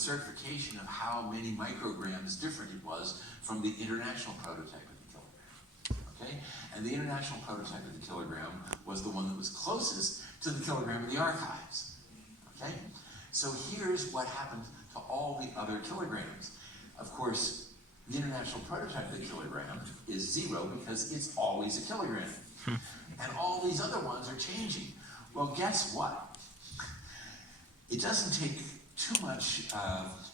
certification of how many micrograms different it was from the international prototype of the kilogram. Okay? And the international prototype of the kilogram was the one that was closest to the kilogram of the archives. Okay? So here's what happened to all the other kilograms. Of course, the international prototype of the kilogram is 0 because it's always a kilogram. And all these other ones are changing. Well, guess what? It doesn't take too much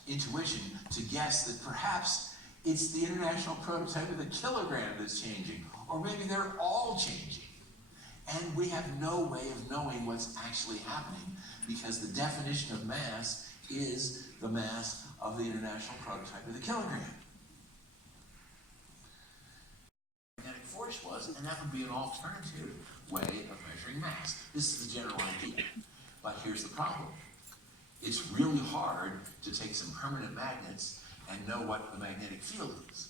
intuition to guess that perhaps it's the international prototype of the kilogram that's changing, or maybe they're all changing. And we have no way of knowing what's actually happening because the definition of mass is the mass of the international prototype of the kilogram. Magnetic force was, and that would be an alternative way of measuring mass. This is the general idea. But here's the problem. It's really hard to take some permanent magnets and know what the magnetic field is.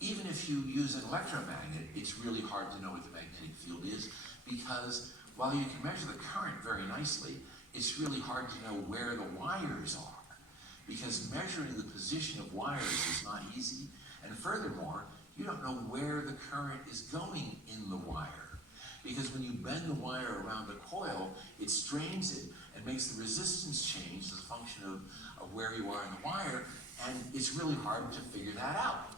Even if you use an electromagnet, it's really hard to know what the magnetic field is because while you can measure the current very nicely, it's really hard to know where the wires are because measuring the position of wires is not easy. And furthermore, you don't know where the current is going in the wire. Because when you bend the wire around a coil, it strains it and makes the resistance change as a function of where you are in the wire, and it's really hard to figure that out.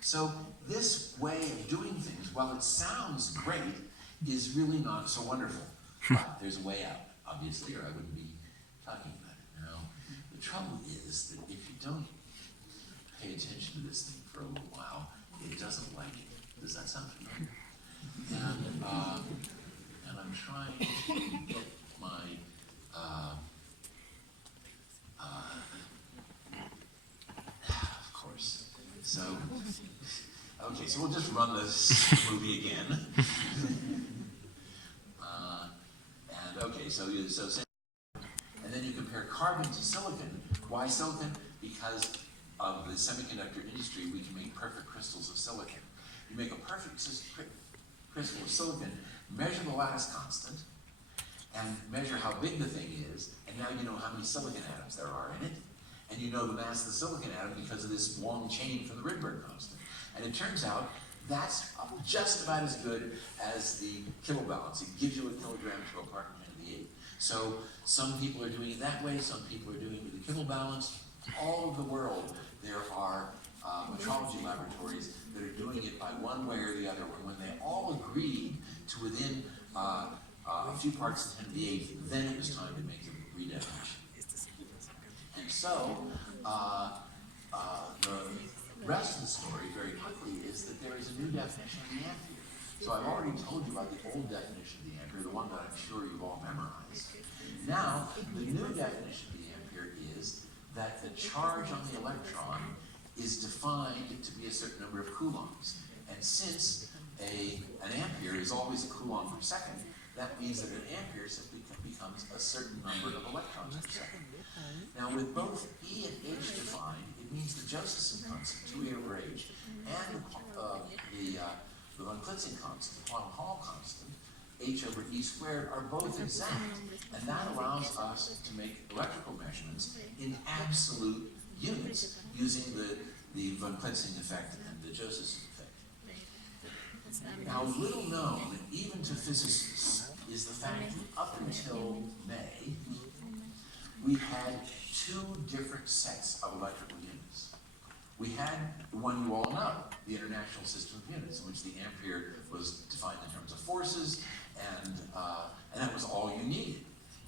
So this way of doing things, while it sounds great, is really not so wonderful. But there's a way out, obviously, or I wouldn't be talking about it now. The trouble is that if you don't pay attention to this thing for a little while, it doesn't like it. Does that sound familiar? And I'm trying to get my of course. So okay, so we'll just run this movie again. And okay, so and then you compare carbon to silicon. Why silicon? Because of the semiconductor industry, we can make perfect crystals of silicon. You make a perfect crystal of silicon, measure the lattice constant, and measure how big the thing is, and now you know how many silicon atoms there are in it, and you know the mass of the silicon atom because of this long chain from the Rydberg constant. And it turns out that's just about as good as the kilobalance. It gives you a kilogram to a part in 10 to the 8. So some people are doing it that way, some people are doing it with the kilobalance. All over the world, there are metrology laboratories that are doing it by one way or the other. When they all agreed to within a few parts of 10 to the 8th, then it was time to make the redefinition. And so the rest of the story, very quickly, is that there is a new definition of the ampere. So I've already told you about the old definition of the ampere, the one that I'm sure you've all memorized. Now, the new definition of the ampere is that the charge on the electron is defined to be a certain number of coulombs. And since an ampere is always a coulomb per second, that means that an ampere simply becomes a certain number of electrons per second. Now, with both E and H defined, it means the Josephson constant, 2E over H, and the von Klitzing constant, the quantum Hall constant, H over E squared, are both exact. And that allows us to make electrical measurements in absolute units using the von Klitzing effect and the Josephson effect. Now, little known, even to physicists, is the fact that up until May, we had two different sets of electrical units. We had the one you all know, the International System of Units, in which the ampere was defined in terms of forces, and that was all you needed.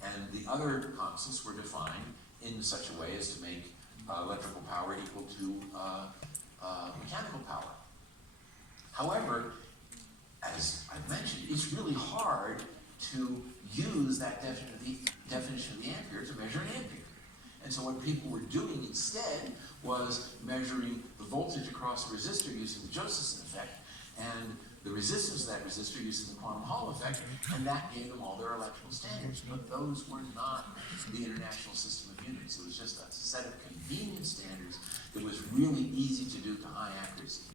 And the other constants were defined in such a way as to make electrical power equal to mechanical power. However, as I've mentioned, it's really hard to use that definition of the ampere to measure an ampere. And so what people were doing instead was measuring the voltage across a resistor using the Josephson effect, and the resistance of that resistor using the quantum Hall effect, and that gave them all their electrical standards. But those were not the International System of Units. It was just a set of convenient standards that was really easy to do to high accuracy.